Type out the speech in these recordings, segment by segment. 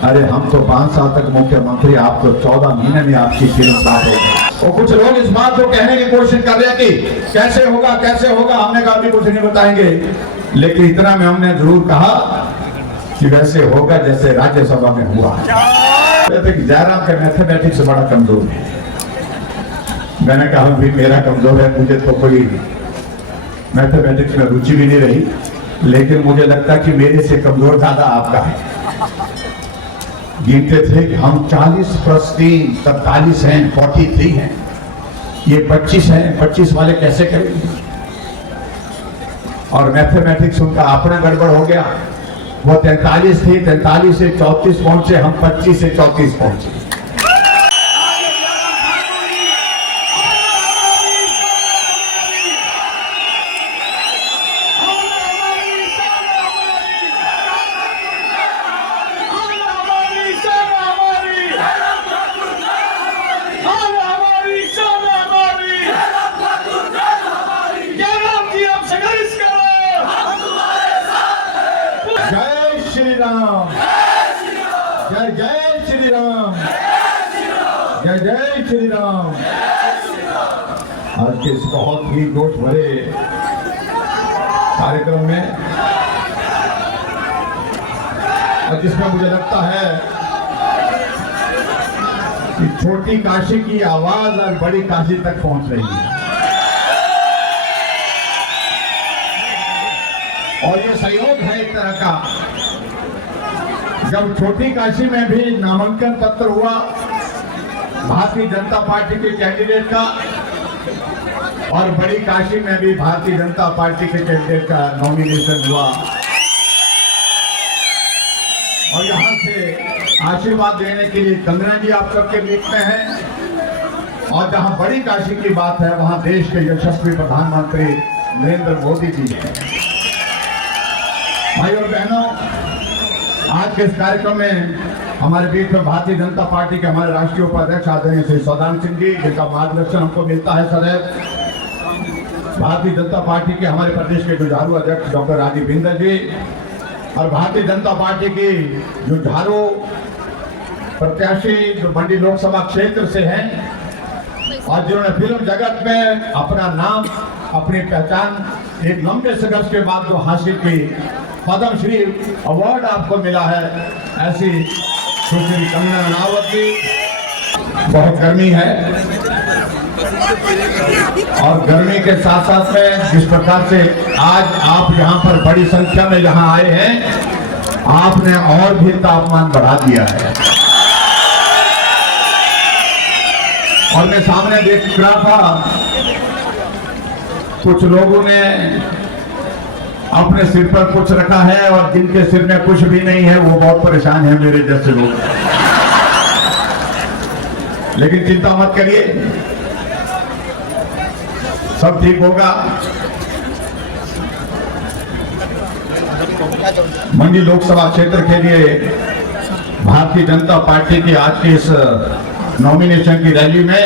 अरे हम तो 5 साल तक मुख्यमंत्री, आप तो 14 महीने में आपकी फिल्म साफ हो गई। और कुछ लोग इस बात को कहने की कोशिश कर रहे हैं कि कैसे होगा कैसे होगा। हमने कहा अभी कुछ नहीं बताएंगे, लेकिन इतना में हमने जरूर कहा कि वैसे होगा जैसे राज्यसभा में हुआ। जयराम का मैथमेटिक्स से बड़ा कमजोर है। मैंने कहा भी मेरा कमजोर है, मुझे तो कोई मैथमेटिक्स में रुचि भी नहीं रही, लेकिन मुझे लगता कि मेरे से कमजोर ज्यादा आपका है। गिनते थे कि हम 40 + 3 43 हैं, 43 हैं, ये 25 हैं, 25 वाले कैसे करेंगे। और मैथमेटिक्स उनका अपना गड़बड़ हो गया। वो 43 थी, 43 से 34 पहुंचे, हम 25 से 34 पहुंचे। जय श्री राम, जय जय श्री राम, जय जय श्री राम। आज के इस बहुत ही जोश भरे कार्यक्रम में, और जिसमें मुझे लगता है कि छोटी काशी की आवाज और बड़ी काशी तक पहुंच रही है, और ये सहयोग है एक तरह का। जब छोटी काशी में भी नामांकन पत्र हुआ भारतीय जनता पार्टी के कैंडिडेट का, और बड़ी काशी में भी भारतीय जनता पार्टी के कैंडिडेट का नॉमिनेशन हुआ, और यहां से आशीर्वाद देने के लिए कंगना जी आप सबके बीच में हैं। और जहां बड़ी काशी की बात है, वहां देश के यशस्वी प्रधानमंत्री नरेंद्र मोदी जी हैं। भाई और बहनों, आज के इस कार्यक्रम में हमारे बीच में भारतीय जनता पार्टी के हमारे राष्ट्रीय उपाध्यक्ष आदरणीय श्री सौदान सिंह जी, जिनका मार्गदर्शन हमको मिलता है सदैव। भारतीय जनता पार्टी के हमारे प्रदेश के जुझारू अध्यक्ष डॉक्टर राजीव बिंदल जी, और भारतीय जनता पार्टी की जुझारू प्रत्याशी जो मंडी लोकसभा क्षेत्र से हैं, और जिन्होंने फिल्म जगत में अपना नाम, अपनी पहचान एक लंबे संघर्ष के बाद जो हासिल की, पद्मश्री अवार्ड आपको मिला है, ऐसी सुश्री कंगना रनावत जी। बहुत गर्मी है, और गर्मी के साथ साथ में जिस प्रकार से आज आप यहाँ पर बड़ी संख्या में यहाँ आए हैं, आपने और भी तापमान बढ़ा दिया है। और मैं सामने देख रहा था, कुछ लोगों ने अपने सिर पर कुछ रखा है, और जिनके सिर में कुछ भी नहीं है वो बहुत परेशान है, मेरे जैसे लोग। लेकिन चिंता मत करिए, सब ठीक होगा। मंडी लोकसभा क्षेत्र के लिए भारतीय जनता पार्टी की आज की इस नॉमिनेशन की रैली में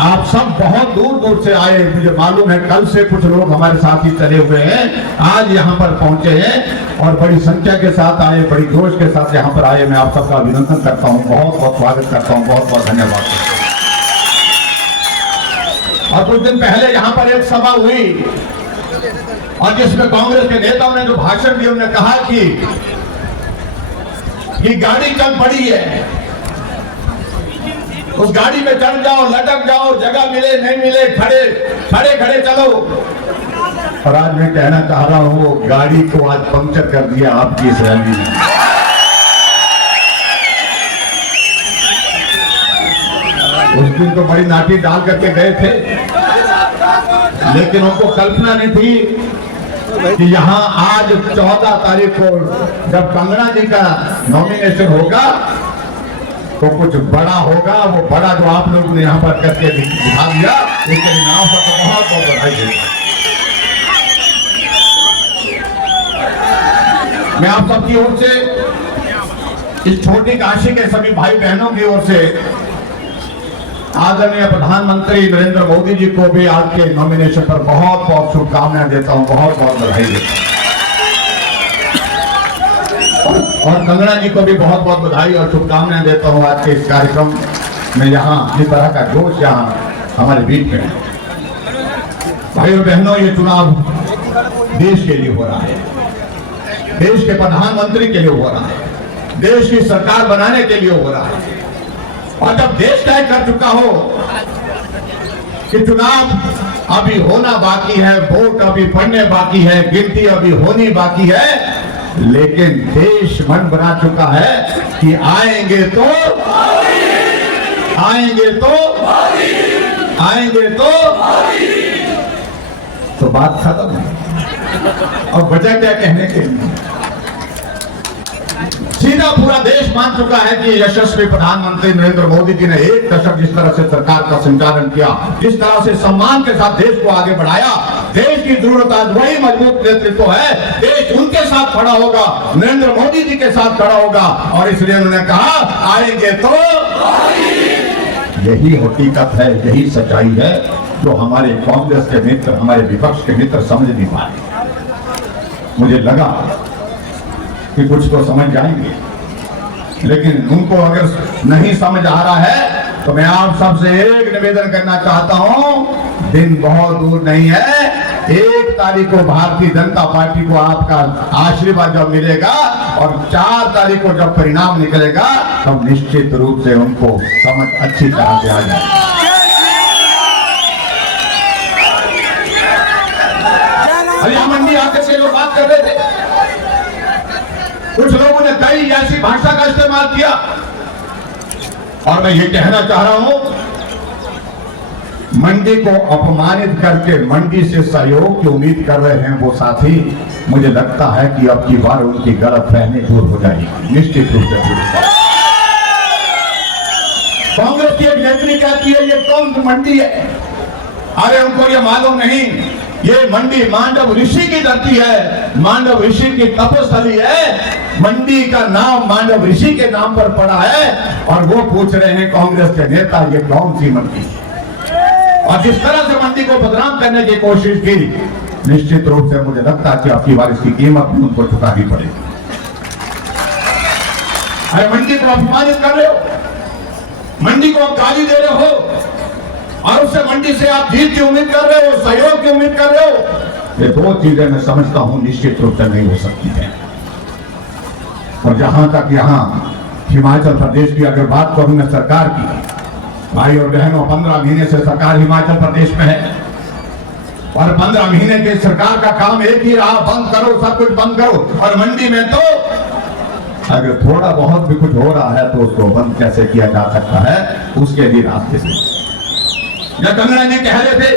आप सब बहुत दूर दूर से आए। मुझे मालूम है कल से कुछ लोग हमारे साथ ही चले हुए हैं, आज यहाँ पर पहुंचे हैं, और बड़ी संख्या के साथ आए, बड़ी जोश के साथ यहाँ पर आए। मैं आप सबका अभिनंदन करता हूँ, बहुत बहुत स्वागत करता हूँ, बहुत बहुत धन्यवाद। और कुछ दिन पहले यहाँ पर एक सभा हुई, और जिसमें कांग्रेस के नेताओं ने जो भाषण दिया, उन्होंने कहा कि गाड़ी चल पड़ी है, उस गाड़ी में चढ़ जाओ, लटक जाओ, जगह मिले नहीं मिले, खड़े खड़े खड़े चलो। और आज मैं कहना चाह रहा हूं, गाड़ी को आज पंक्चर कर दिया आपकी इस रैली ने। उस दिन तो बड़ी नाटी डाल करके गए थे, लेकिन उनको कल्पना नहीं थी कि यहाँ आज 14 तारीख को जब कंगना जी का नॉमिनेशन होगा तो कुछ बड़ा होगा। वो बड़ा जो आप लोगों ने यहाँ पर करके दिखा दिया, इसके नाम पर तो बहुत बहुत बधाई देता हूं। मैं आप सबकी ओर से, इस छोटी काशी के सभी भाई बहनों की ओर से आदरणीय प्रधानमंत्री नरेंद्र मोदी जी को भी आज के नॉमिनेशन पर बहुत बहुत शुभकामनाएं देता हूं, बहुत बहुत बधाई देता हूं। और और कंगना जी को भी बहुत बहुत बधाई और शुभकामनाएं देता हूं आज के इस कार्यक्रम में। यहाँ इस तरह का जोश यहाँ हमारे बीच में है। भाई और बहनों, ये चुनाव देश के लिए हो रहा है, देश के प्रधानमंत्री के लिए हो रहा है, देश की सरकार बनाने के लिए हो रहा है। और जब देश तय कर चुका हो कि चुनाव अभी होना बाकी है, वोट अभी पड़ने बाकी है, गिनती अभी होनी बाकी है, लेकिन देश मन बना चुका है कि आएंगे तो बात खत्म है। और वजह क्या कहने के लिए, सीधा पूरा देश मान चुका है कि यशस्वी प्रधानमंत्री नरेंद्र मोदी जी ने एक दशक जिस तरह से सरकार का संचालन किया, जिस तरह से सम्मान के साथ देश को आगे बढ़ाया, देश की जरूरत आज वही मजबूत नेतृत्व है। देश उनके साथ खड़ा होगा, नरेंद्र मोदी जी के साथ खड़ा होगा। और इसलिए उन्होंने कहा आएंगे तो। यही हकीकत है, यही सच्चाई है जो हमारे कांग्रेस के मित्र, हमारे विपक्ष के मित्र समझ नहीं पाए। मुझे लगा कि कुछ तो समझ जाएंगे, लेकिन उनको अगर नहीं समझ आ रहा है तो मैं आप सबसे एक निवेदन करना चाहता हूं, दिन बहुत दूर नहीं है, 1 तारीख को भारतीय जनता पार्टी को आपका आशीर्वाद जब मिलेगा और 4 तारीख को जब परिणाम निकलेगा तब निश्चित रूप से उनको समझ अच्छी तरह से आ जाएगी। हरियाणा मंडी आकर के लोग बात कर रहे थे, कुछ लोगों ने कई ऐसी भाषा का इस्तेमाल किया, और मैं ये कहना चाह रहा हूं, मंडी को अपमानित करके मंडी से सहयोग की उम्मीद कर रहे हैं वो साथी, मुझे लगता है कि अब की बार उनकी गलतफहमी दूर हो जाएगी, निश्चित रूप से। कांग्रेस की एक नेत्री कहती है ये कौन सी मंडी है? अरे उनको ये मालूम नहीं, ये मंडी मांडव ऋषि की धरती है, मांडव ऋषि की तपस्थली है। मंडी का नाम मांडव ऋषि के नाम पर पड़ा है और वो पूछ रहे हैं कांग्रेस के नेता ये कौन सी मंडी? और जिस तरह से मंडी को बदनाम करने की कोशिश की, निश्चित रूप से मुझे लगता है कि आपकी बार इसकी कीमत भी उनको चुकानी पड़ेगी। अरे मंडी को अपमानित कर रहे हो, मंडी को गाली दे रहे हो और उससे मंडी से आप जीत की उम्मीद कर रहे हो, सहयोग की उम्मीद कर रहे हो। ये 2 चीजें मैं समझता हूं निश्चित रूप से नहीं हो सकती है। और जहां तक यहाँ हिमाचल प्रदेश की अगर बात करूं मैं सरकार की, भाई और बहनों, 15 महीने से सरकार हिमाचल प्रदेश में है और 15 महीने के सरकार का काम एक ही रहा, बंद करो, सब कुछ बंद करो। और मंडी में तो अगर थोड़ा बहुत भी कुछ हो रहा है तो उसको बंद कैसे किया जा सकता है, उसके लिए रास्ते से या कंगना जी कह रहे थे,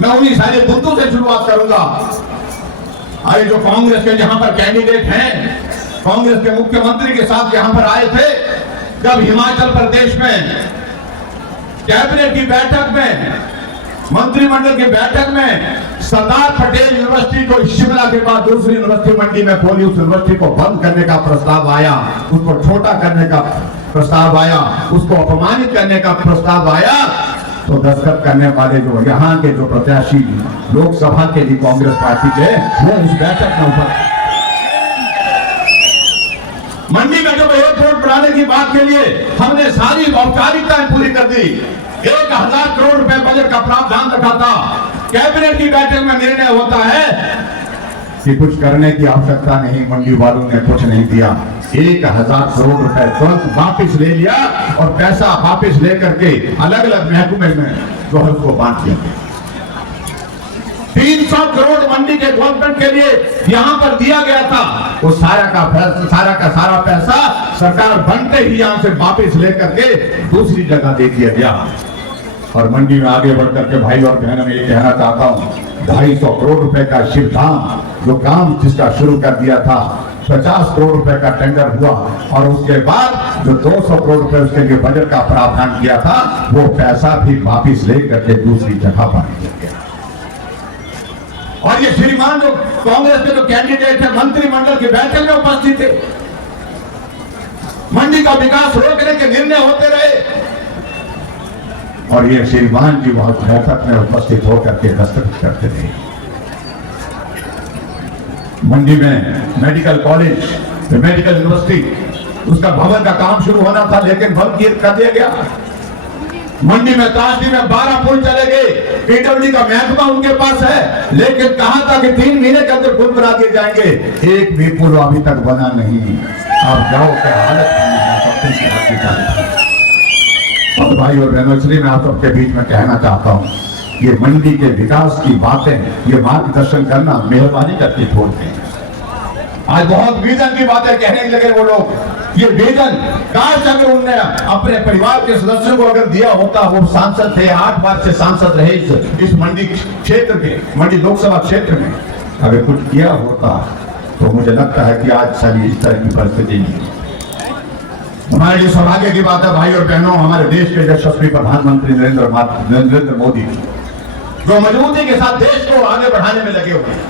मैं उन्हीं सारे मुद्दों से शुरुआत करूंगा। अरे जो कांग्रेस के यहाँ पर कैंडिडेट हैं, कांग्रेस के मुख्यमंत्री के साथ यहाँ पर आए थे, जब हिमाचल प्रदेश में कैबिनेट की बैठक में, मंत्रिमंडल की बैठक में सरदार पटेल यूनिवर्सिटी को शिमला के बाद दूसरी यूनिवर्सिटी मंडी में खोली, उस यूनिवर्सिटी को बंद करने का प्रस्ताव आया, उसको छोटा करने का प्रस्ताव आया, उसको अपमानित करने का प्रस्ताव आया, तो दस्तखत करने वाले जो यहाँ के जो प्रत्याशी लोकसभा के लिए कांग्रेस पार्टी के, वो उस बैठक में ऊपर मंडी में जब एयरपोर्ट बनाने की बात के लिए हमने सारी औपचारिकताएं पूरी कर दी, 1000 करोड़ रुपए बजट का प्रावधान रखा था। कैबिनेट की बैठक में निर्णय होता है कि कुछ करने की आवश्यकता नहीं, मंडी वालों ने कुछ नहीं दिया, 1000 करोड़ रुपए तुरंत वापिस ले लिया और पैसा वापिस लेकर के अलग अलग महकमे में जो है उसको बांट दिया। 300 करोड़ मंडी के डेवलपमेंट के लिए यहां पर दिया गया था, वो सारा का सारा पैसा सरकार बनते ही यहां से वापस लेकर के दूसरी जगह दे दिया गया। और मंडी में आगे बढ़कर के भाई और बहनों में ये कहना चाहता हूं, 250 करोड़ रुपए का शिवधाम जो काम जिसका शुरू कर दिया था, 50 करोड़ रुपए का टेंडर हुआ और उसके बाद जो 200 करोड़ रुपए उसके लिए बजट का प्रावधान किया था, वो पैसा भी वापिस लेकर के दूसरी जगह पर दिया गया। और ये श्रीमान जो कांग्रेस के जो कैंडिडेट है मंत्रिमंडल की बैठक में उपस्थित थे, मंडी का विकास रोकने के निर्णय होते रहे और ये श्रीमान जी वहां बैठक में उपस्थित होकर के दस्तखत करते थे। मंडी में मेडिकल कॉलेज मेडिकल यूनिवर्सिटी उसका भवन का काम शुरू होना था, लेकिन बंद कर दिया गया। मंडी में काशी में 12 पुल चले गए, पीडब्ल्यूडी का महकमा उनके पास है, लेकिन कहा था कि 3 महीने के अंदर पुल बना दिए जाएंगे, एक भी पुल अभी तक बना नहीं। आप जाओ क्या हालत है। और भाई और बहनों, इसलिए मैं आप सबके बीच में कहना चाहता हूँ, ये मंडी के विकास की बातें, ये मार्गदर्शन करना मेहरबानी करके छोड़ते हैं। आज बहुत विजन की बातें कहने लगे वो लोग। ये विजन काश अगर उनने अपने परिवार के सदस्यों को अगर दिया होता, वो सांसद थे, 8 बार से सांसद रहे इस मंडी क्षेत्र के, मंडी लोकसभा क्षेत्र में, अगर कुछ किया होता तो मुझे लगता है कि आज सभी इस तरह की परिस्थिति नहीं। हमारे लिए सौभाग्य की बात है भाई और बहनों, हमारे देश के यशस्वी प्रधानमंत्री नरेंद्र मोदी जो मजबूती के साथ देश को आगे बढ़ाने में लगे हुए हैं।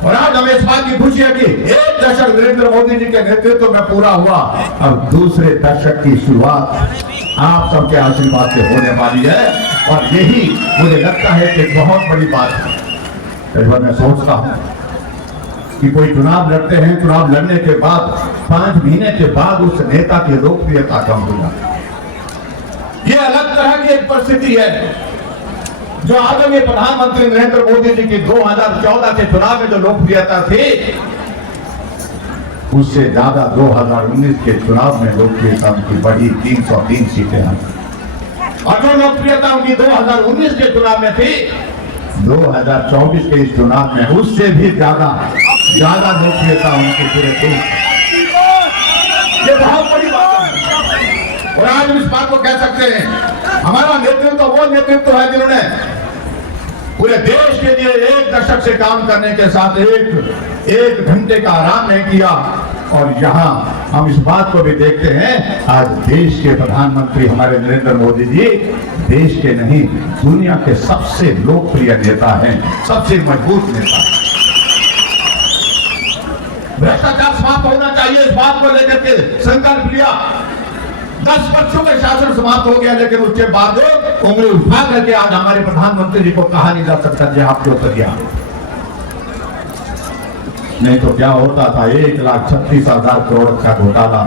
और आज हमें इस बात की खुशी है कि 1 दशक नरेंद्र मोदी जी के नेतृत्व में पूरा हुआ, अब दूसरे दशक की शुरुआत आप सबके आशीर्वाद से होने वाली है। और यही मुझे लगता है कि बहुत बड़ी बात है। कई बार मैं सोचता हूं कि कोई चुनाव लड़ते हैं, चुनाव लड़ने के बाद 5 महीने के बाद उस नेता की लोकप्रियता कम हो जाती है। ये अलग तरह की एक परिस्थिति है जो आदरणीय प्रधानमंत्री नरेंद्र मोदी जी की 2014 के चुनाव में जो लोकप्रियता थी, उससे ज्यादा 2019 के चुनाव में लोकप्रियता उनकी बढ़ी, 303 सीटें आई। और जो लोकप्रियता उनकी 2019 के चुनाव में थी, 2024 के इस चुनाव में उससे भी ज्यादा लोकप्रियता उनकी पूरे देश। ये बहुत बड़ी बात है। और आज हम इस बात को कह सकते हैं, हमारा नेतृत्व वो नेतृत्व है जिन्होंने पूरे देश के लिए 1 दशक से काम करने के साथ एक घंटे का आराम नहीं किया। और यहाँ हम इस बात को भी देखते हैं, आज देश के प्रधानमंत्री हमारे नरेंद्र मोदी जी देश के नहीं, दुनिया के सबसे लोकप्रिय नेता हैं, सबसे मजबूत नेता। भ्रष्टाचार समाप्त होना चाहिए, इस बात को लेकर के संकल्प लिया। 10 वर्षों का शासन समाप्त हो गया, लेकिन उसके बाद उंगली उठा करके आज हमारे प्रधानमंत्री जी को कहा नहीं जा सकता जी आप क्यों कर दिया। नहीं तो क्या होता था, 1,36,000 करोड़ का घोटाला,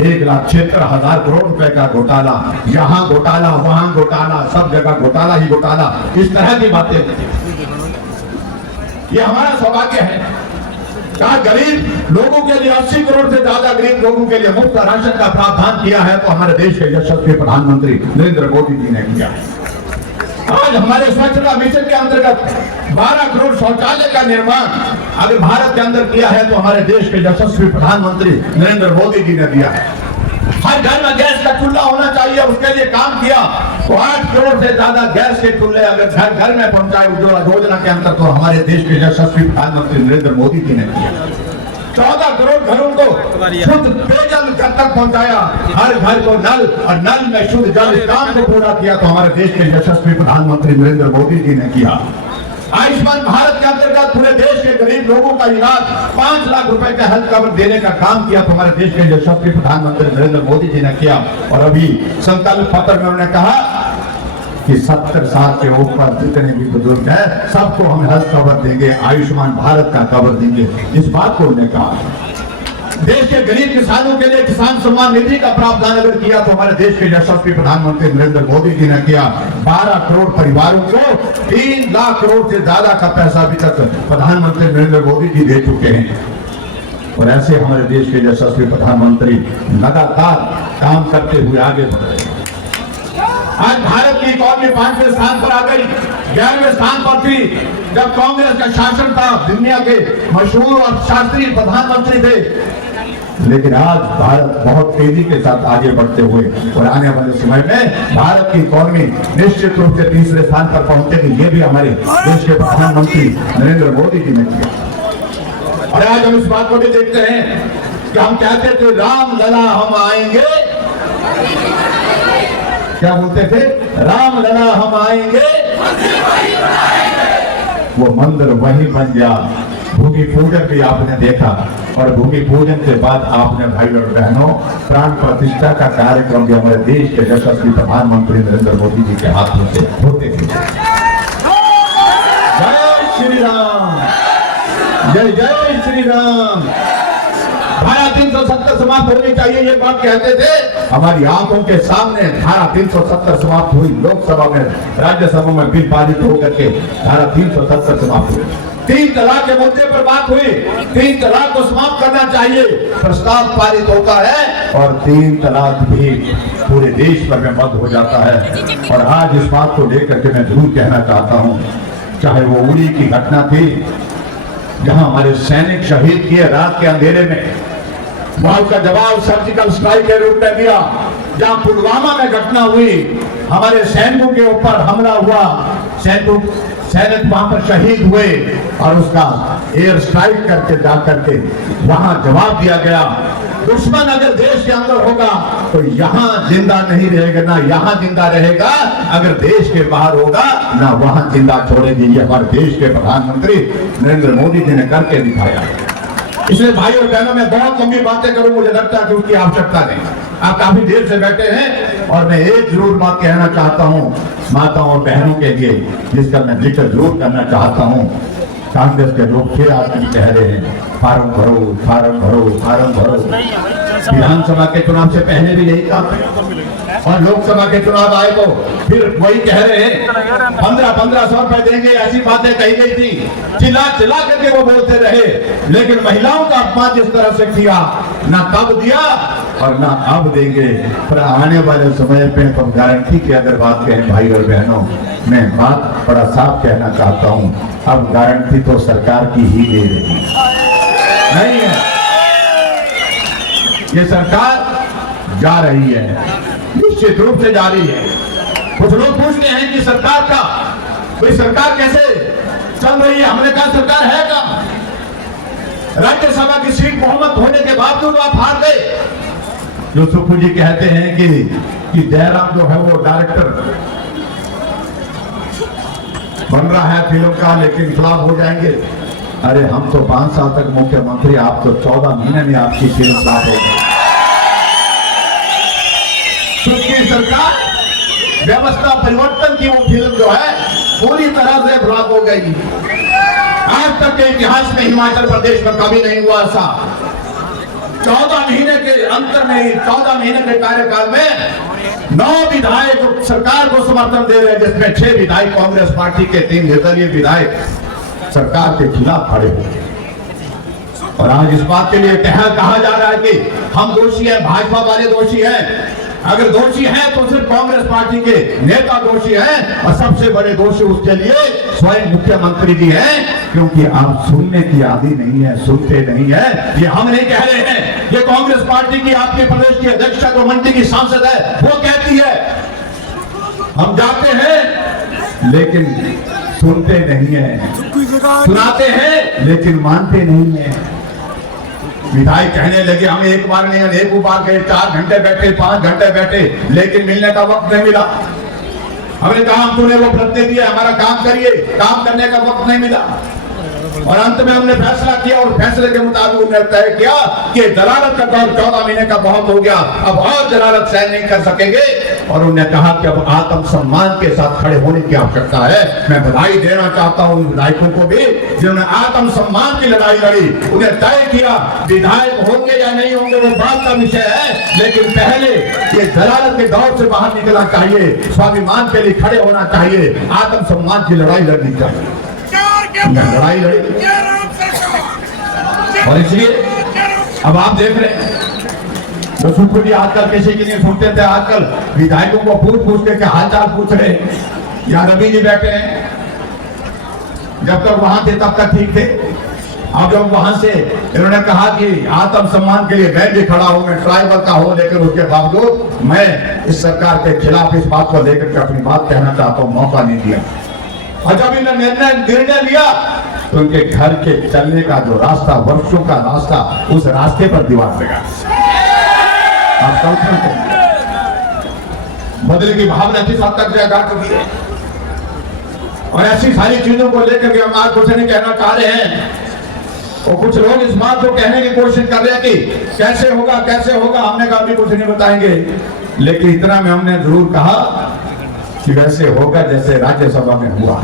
1,76,000 करोड़ रुपए का घोटाला, यहाँ घोटाला वहां घोटाला, सब जगह घोटाला ही घोटाला, इस तरह की बातें। ये हमारा सौभाग्य है। गरीब लोगों के लिए 80 करोड़ से ज्यादा गरीब लोगों के लिए मुफ्त राशन का प्रावधान किया है, तो हमारे देश के यशस्वी प्रधानमंत्री नरेंद्र मोदी जी ने किया। आज हमारे स्वच्छता मिशन के अंतर्गत 12 करोड़ शौचालय का निर्माण अगर भारत के अंदर किया है, तो हमारे देश के यशस्वी प्रधानमंत्री नरेंद्र मोदी जी ने दिया है। हर घर में गैस का चूल्हा होना चाहिए, उसके लिए काम किया, तो 8 करोड़ से ज्यादा गैस के चूल्हे अगर घर घर में पहुंचाए उज्ज्वला योजना के अंतर्गत, तो हमारे देश के यशस्वी प्रधानमंत्री नरेंद्र मोदी जी ने किया। 14 करोड़ घरों को शुद्ध पेयजल तक पहुंचाया, हर घर को नल और नल में शुद्ध जल, इस काम को पूरा किया, तो हमारे देश के यशस्वी प्रधानमंत्री नरेंद्र मोदी जी ने किया। आयुष्मान भारत के अंतर्गत पूरे देश के गरीब लोगों का इलाज 5 लाख रुपए का हेल्थ कवर देने का काम किया, तो हमारे देश के यशस्वी प्रधानमंत्री नरेंद्र मोदी जी ने किया। और अभी संकल्प पत्र में उन्होंने कहा कि 70 साल के ऊपर जितने भी बुजुर्ग हैं सबको हम हेल्थ कवर देंगे, आयुष्मान भारत का कवर देंगे, इस बात को उन्होंने कहा। देश के गरीब किसानों के लिए किसान सम्मान निधि का प्रावधान अगर किया, तो हमारे देश के यशस्वी प्रधानमंत्री नरेंद्र मोदी जी ने किया। 12 करोड़ परिवारों को 3 लाख करोड़ से ज्यादा का पैसा अभी तक प्रधानमंत्री नरेंद्र मोदी जी दे चुके हैं। और ऐसे हमारे देश के यशस्वी प्रधानमंत्री लगातार काम करते हुए आगे बढ़ रहे हैं। आज भारत की इकॉनमी 5वें स्थान पर आ गई, 11वें स्थान पर थी जब कांग्रेस का शासन था। दुनिया के मशहूर और शास्त्रीय प्रधानमंत्री थे, लेकिन आज भारत बहुत तेजी के साथ आगे बढ़ते हुए और आने वाले समय में भारत की इकॉनमी निश्चित रूप से 3रे स्थान पर पहुंचेगी। ये भी हमारे देश के प्रधानमंत्री नरेंद्र मोदी जी ने किया। और आज हम इस बात को भी देखते हैं कि हम कहते थे राम लला हम आएंगे, क्या बोलते थे, राम लला हम आएंगे, वो मंदिर वही बन गया। भूमि पूजन भी आपने देखा, और भूमि पूजन के बाद आपने भाई और बहनों प्राण प्रतिष्ठा का कार्यक्रम भी हमारे देश के यशस्वी प्रधानमंत्री नरेंद्र मोदी जी के हाथों से होते थे। जय श्री राम, जय जय श्री राम। धारा 370 समाप्त होनी चाहिए, ये बात कहते थे। हमारी आंखों के सामने धारा 370 समाप्त हुई, लोकसभा में, राज्यसभा में बिल पारित होकर के धारा 370 समाप्त हुई। 3 तलाक के मुद्दे पर बात हुई, 3 तलाक को समाप्त करना चाहिए, प्रस्ताव पारित होता है और 3 तलाक भी पूरे देश भर में बंद हो जाता है। और आज इस बात को लेकर के मैं जरूर कहना चाहता हूं, चाहे वो उड़ी की घटना थी जहां हमारे सैनिक शहीद किए रात के अंधेरे में, वहां उसका जवाब सर्जिकल स्ट्राइक के रूप में दिया। जहां पुलवामा में घटना हुई, हमारे सैनिकों के ऊपर हमला हुआ, सैनिक वहां पर शहीद हुए और उसका एयर स्ट्राइक करके जाकर के वहां जवाब दिया गया। दुश्मन अगर देश के अंदर होगा तो यहाँ जिंदा नहीं रहेगा, ना यहाँ जिंदा रहेगा। अगर देश के बाहर होगा ना वहां जिंदा छोड़ेगी। ये हमारे देश के प्रधानमंत्री नरेंद्र मोदी जी ने करके दिखाया। इसलिए भाई और बहनों, मैं बहुत लंबी बातें करूं, मुझे लगता है कि उसकी आवश्यकता नहीं। आप काफी देर से बैठे हैं और मैं एक जरूर बात कहना चाहता हूं माताओं और बहनों के लिए, जिसका मैं जिक्र जरूर करना चाहता हूं। कांग्रेस के लोग फिर आदमी कह रहे हैं फार्म भरो, फार्म भरो, फार्म भरो। विधानसभा के चुनाव से पहले भी यही काम है और लोकसभा के चुनाव आए तो फिर वही कह रहे हैं 1500 रुपए देंगे, ऐसी बातें कही गई थी। चिल्ला चिल्ला करके वो बोलते रहे, लेकिन महिलाओं का अपमान जिस तरह से किया, ना तब दिया और ना अब देंगे। पर आने वाले समय पे तो गारंटी की अगर बात कहें भाई और बहनों, मैं बात बड़ा साफ कहना चाहता हूँ, अब गारंटी तो सरकार की ही दे रही नहीं है। ये सरकार जा रही है, निश्चित रूप से जा रही है। कुछ लोग पूछते हैं कि सरकार का कोई सरकार कैसे चल रही है। हमने कहा सरकार है का, राज्यसभा की सीट बहुमत होने के बावजूद आप हार गए। जो सुप्पू जी कहते हैं कि जयराम जो है वो डायरेक्टर बन रहा है फिल्म का, लेकिन फ्लॉप हो जाएंगे। अरे हम तो 5 साल तक मुख्यमंत्री, आप तो 14 महीने में आपकी फिल्म फ्लॉप हो गई। सबकी सरकार व्यवस्था परिवर्तन की वो फिल्म जो है पूरी तरह से फ्लॉप हो गई। आज तक के इतिहास में हिमाचल प्रदेश में कभी नहीं हुआ ऐसा। 14 महीने के अंतर में, 14 महीने के कार्यकाल में 9 विधायक सरकार को समर्थन दे रहे हैं, जिसमें 6 विधायक कांग्रेस पार्टी के, 3 निर्दलीय विधायक सरकार के खिलाफ खड़े हो। और आज इस बात के लिए कहा जा रहा है कि हम दोषी हैं, भाजपा वाले दोषी हैं। अगर दोषी हैं तो सिर्फ कांग्रेस पार्टी के नेता दोषी हैं और सबसे बड़े दोषी उसके लिए स्वयं मुख्यमंत्री जी हैं, क्योंकि आप सुनने की आदि नहीं है, सुनते नहीं है। ये हम नहीं कह रहे हैं, ये कांग्रेस पार्टी की आपके प्रदेश की अध्यक्षा जो मंत्री की सांसद है वो कहती है। हम जाते हैं लेकिन सुनते नहीं है, सुनाते हैं लेकिन मानते नहीं है। विधायक कहने लगे हम एक बार नहीं, अनेक बार गए, 4 घंटे बैठे, 5 घंटे बैठे, लेकिन मिलने का वक्त नहीं मिला। हमने कहा हम तूने वो प्रतिनिधि दिया, हमारा काम करिए, काम करने का वक्त नहीं मिला। और अंत में हमने फैसला किया और फैसले के मुताबिक उन्होंने तय किया कि दलालत का दौर 14 महीने का बहुत हो गया, अब और दलालत सहन नहीं कर सकेंगे। और उन्होंने कहा कि अब आत्मसम्मान के साथ खड़े होने की आवश्यकता है। मैं बधाई देना चाहता हूं उन विधायकों को भी जिन्होंने आत्मसम्मान की लड़ाई लड़ी। उन्हें तय किया विधायक होंगे या नहीं होंगे वो बात का विषय है, लेकिन पहले ये दलालत के दौर से बाहर निकलना चाहिए, स्वाभिमान के लिए खड़े होना चाहिए, आत्मसम्मान की लड़ाई लड़नी चाहिए। लड़ाई लड़ी और इसलिए अब आप देख रहे हैं तो सुप्पू जी आजकल किसी की नहीं सुनते थे, आजकल विधायकों को पूछ के हालचाल पूछ रहे हैं। या रवि जी बैठे हैं, जब तक वहां थे तब तक ठीक थे, अब जब वहां से इन्होंने कहा कि आत्मसम्मान के लिए मैं भी खड़ा हूं, मैं ट्राइबल का हूं, लेकिन उसके बावजूद मैं इस सरकार के खिलाफ इस बात को लेकर के अपनी बात कहना चाहता हूं, मौका नहीं दिया। और जब इन्होंने निर्णय लिया तो उनके घर के चलने का जो रास्ता, वर्षों का रास्ता, उस रास्ते पर दीवार लगा। आप कल्पना करें, बदले की भावना किस हद तक जगा चुकी है। और ऐसी सारी चीजों को लेकर के हम आज कुछ नहीं कहना चाह रहे हैं। और कुछ लोग इस बात को कहने की कोशिश कर रहे हैं कि कैसे होगा, कैसे होगा। हमने कहा अभी कुछ नहीं बताएंगे, लेकिन इतना में हमने जरूर कहा कि वैसे होगा जैसे राज्यसभा में हुआ।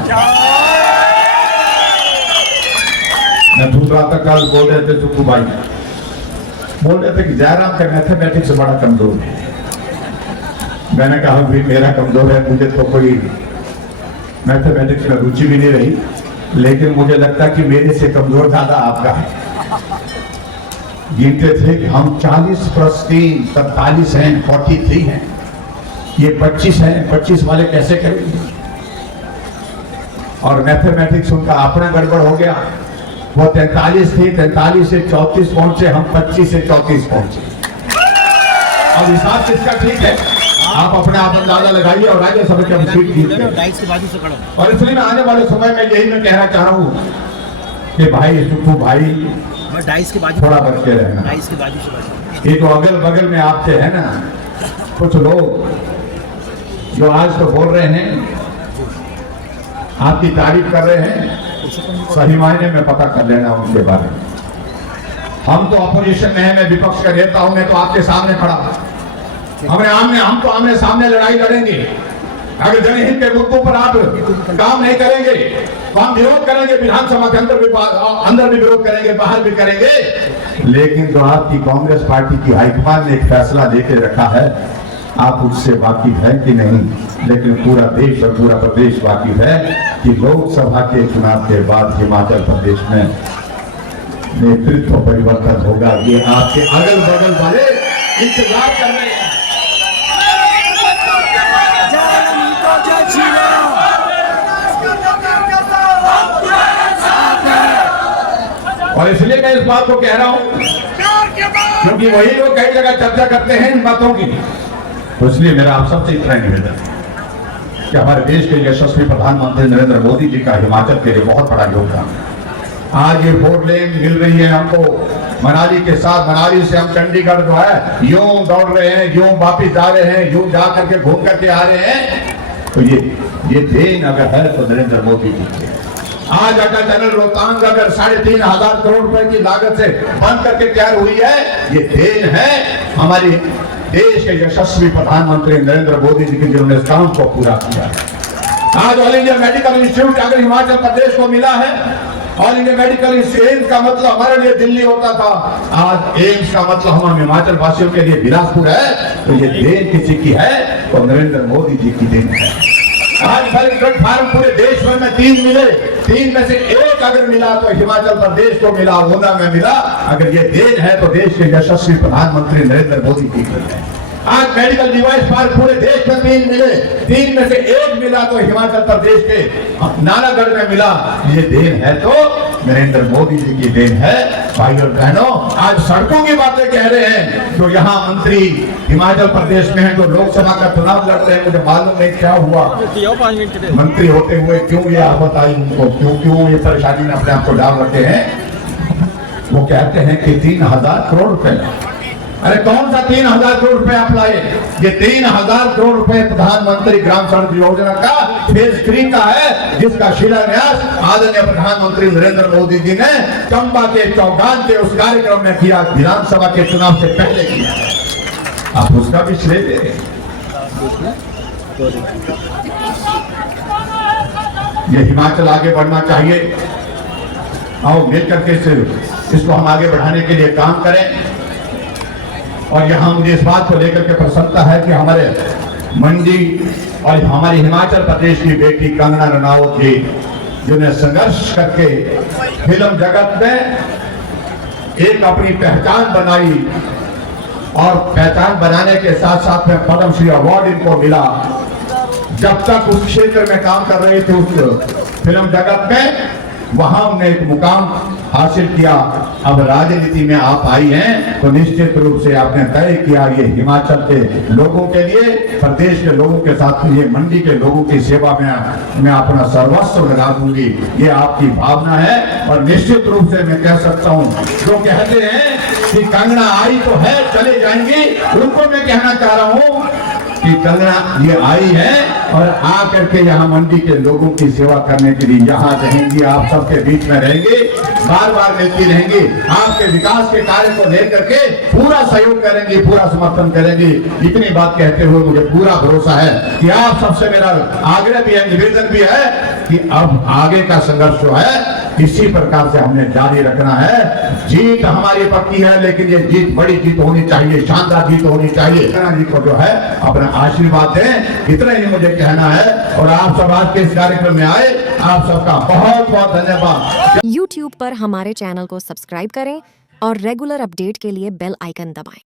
मैं दूसरा तक कल बोल रहे थे सुप्पू भाई, बोल रहे थे कि जयराम का मैथमेटिक्स बड़ा कमजोर है। मैंने कहा भाई मेरा कमजोर है, मुझे तो कोई मैथमेटिक्स में रुचि भी नहीं रही, लेकिन मुझे लगता कि मेरे से कमजोर ज्यादा आपका है। गिनते थे कि हम 40 + 3 43 हैं, 43 हैं, ये 25 हैं, 25 वाले कैसे करेंगे? और मैथमेटिक्स उनका अपना गड़बड़ हो गया। वो 43 थी, 43 से 34 पहुंचे, हम 25 से 34 पहुंचे। और हिसाब किसका ठीक है? आप अपने आप अंदाजा लगाइए और राज्यसभा की हम सीट जीत गए। और इसलिए मैं आने वाले समय में यही मैं कहना चाह रहा हूँ कि भाई सुखू भाई थोड़ा बच के रहना। ये जो अगल बगल में आपसे है ना, कुछ लोग जो आज तो बोल रहे हैं, आपकी तारीफ कर रहे हैं, सही मायने में पता कर लेना उनके बारे में। हम तो अपोजिशन में है, मैं विपक्ष का नेता हूं, मैं तो आपके सामने खड़ा हूं। हम तो आमने सामने लड़ाई लड़ेंगे। अगर जनहित के मुद्दों पर आप काम नहीं करेंगे तो हम विरोध करेंगे, विधानसभा के अंदर भी विरोध करेंगे, बाहर भी करेंगे। लेकिन जो आपकी कांग्रेस पार्टी की हाईकमान ने एक फैसला लेके रखा है, आप उससे वाकिफ है कि नहीं? लेकिन पूरा देश और पूरा प्रदेश वाकिफ है कि लोकसभा के चुनाव के बाद हिमाचल प्रदेश में नेतृत्व परिवर्तन होगा। ये आपके अगल बगल वाले इंतजार कर रहे हैं। और इसलिए मैं इस बात को कह रहा हूं क्योंकि वही लोग कई जगह चर्चा करते हैं इन बातों की। तो इसलिए मेरा आप सबसे इतना निवेदन है कि हमारे देश के यशस्वी प्रधानमंत्री नरेंद्र मोदी जी का हिमाचल के लिए बहुत बड़ा योगदान है। आज ये 4 लेन मिल रही है हमको मनाली के साथ। मनाली से हम चंडीगढ़ जो है यूं दौड़ रहे हैं, यूं वापिस जा रहे हैं, यूं जा करके घूम करके आ रहे हैं। तो ये देन अगर है तो नरेंद्र मोदी जी की। आज अटल टनल रोहतांग अगर 3,500 करोड़ रुपए की लागत से बन करके तैयार हुई है, ये देन है हमारी देश के यशस्वी प्रधानमंत्री नरेंद्र मोदी जी की, जिन्होंने इस काम को पूरा किया। आज ऑल इंडिया मेडिकल इंस्टीट्यूट अगर हिमाचल प्रदेश को मिला है, ऑल इंडिया मेडिकल इंस्टीट्यूट का मतलब हमारे लिए दिल्ली होता था, आज एम्स का मतलब हम हिमाचल वासियों के लिए बिलासपुर है। तो ये देन किसी की है तो नरेंद्र मोदी जी की देन है। आज प्लेटफार्म पूरे देश भर में 3 मिले, 3 में से 1 अगर मिला तो हिमाचल प्रदेश को मिला, ऊना में मिला। अगर ये देन है तो देश के यशस्वी प्रधानमंत्री नरेंद्र मोदी की देन है। आज मेडिकल डिवाइस पार्क पूरे देश में 3 मिले, 3 में से 1 मिला तो हिमाचल प्रदेश के नालागढ़ में मिला। ये देन है तो नरेंद्र मोदी जी की देन है। भाई और बहनों, आज सड़कों की बातें कह रहे हैं जो यहाँ मंत्री हिमाचल प्रदेश में हैं, जो लोकसभा का चुनाव लड़ते हैं। मुझे मालूम नहीं क्या हुआ, मंत्री होते हुए क्यों ये आफत आई उनको, क्यों ये परेशानी में अपने आप को डाल रखे हैं। वो कहते हैं कि 3,000 करोड़ रुपए। अरे कौन सा 3,000 करोड़ रुपए आप लाए? ये 3,000 करोड़ रुपए प्रधानमंत्री ग्राम सड़क योजना का फेज 3 का है, जिसका शिलान्यास आदरणीय प्रधानमंत्री नरेंद्र मोदी जी ने चंबा के चौगान के उस कार्यक्रम में किया, विधानसभा के चुनाव से पहले किया। आप उसका भी श्रेय दे। ये हिमाचल आगे बढ़ना चाहिए। आओ मिलकर के इसको हम आगे बढ़ाने के लिए काम करें। और यहाँ मुझे इस बात को लेकर के प्रसन्नता है कि हमारे मंडी और हमारी हिमाचल प्रदेश की बेटी कंगना रनौत जी, जिन्हें संघर्ष करके फिल्म जगत में एक अपनी पहचान बनाई और पहचान बनाने के साथ साथ में पद्मश्री अवार्ड इनको मिला। जब तक उस क्षेत्र में काम कर रहे थे उस फिल्म जगत में, वहां उन्हें एक मुकाम हासिल किया। अब राजनीति में आप आई हैं तो निश्चित रूप से आपने तय किया ये हिमाचल के लोगों के लिए, प्रदेश के लोगों के साथ ये मंडी के लोगों की सेवा में मैं अपना सर्वस्व लगा दूंगी। ये आपकी भावना है। और निश्चित रूप से मैं कह सकता हूं, जो कहते हैं कि कंगना आई तो है चले जाएंगी, उनको मैं कहना चाह रहा हूं कि कंगना ये आई है और आकर के यहाँ मंडी के लोगों की सेवा करने के लिए यहाँ रहेंगी, आप सबके बीच में रहेंगे, बार बार मिलती रहेंगी, आपके विकास के कार्य को लेकर के पूरा सहयोग करेंगे, पूरा समर्थन करेंगे। इतनी बात कहते हुए मुझे पूरा भरोसा है कि आप सबसे मेरा आग्रह भी है, निवेदन भी है कि अब आगे का संघर्ष जो है इसी प्रकार से हमने जारी रखना है। जीत हमारी पक्की है, लेकिन ये जीत बड़ी जीत होनी चाहिए, शानदार जीत होनी चाहिए। जी को जो है अपना आशीर्वाद दें, इतना ही मुझे कहना है। और आप सब आज के इस कार्यक्रम में आए, आप सबका बहुत बहुत धन्यवाद। YouTube पर हमारे चैनल को सब्सक्राइब करें और रेगुलर अपडेट के लिए बेल आइकन दबाएं।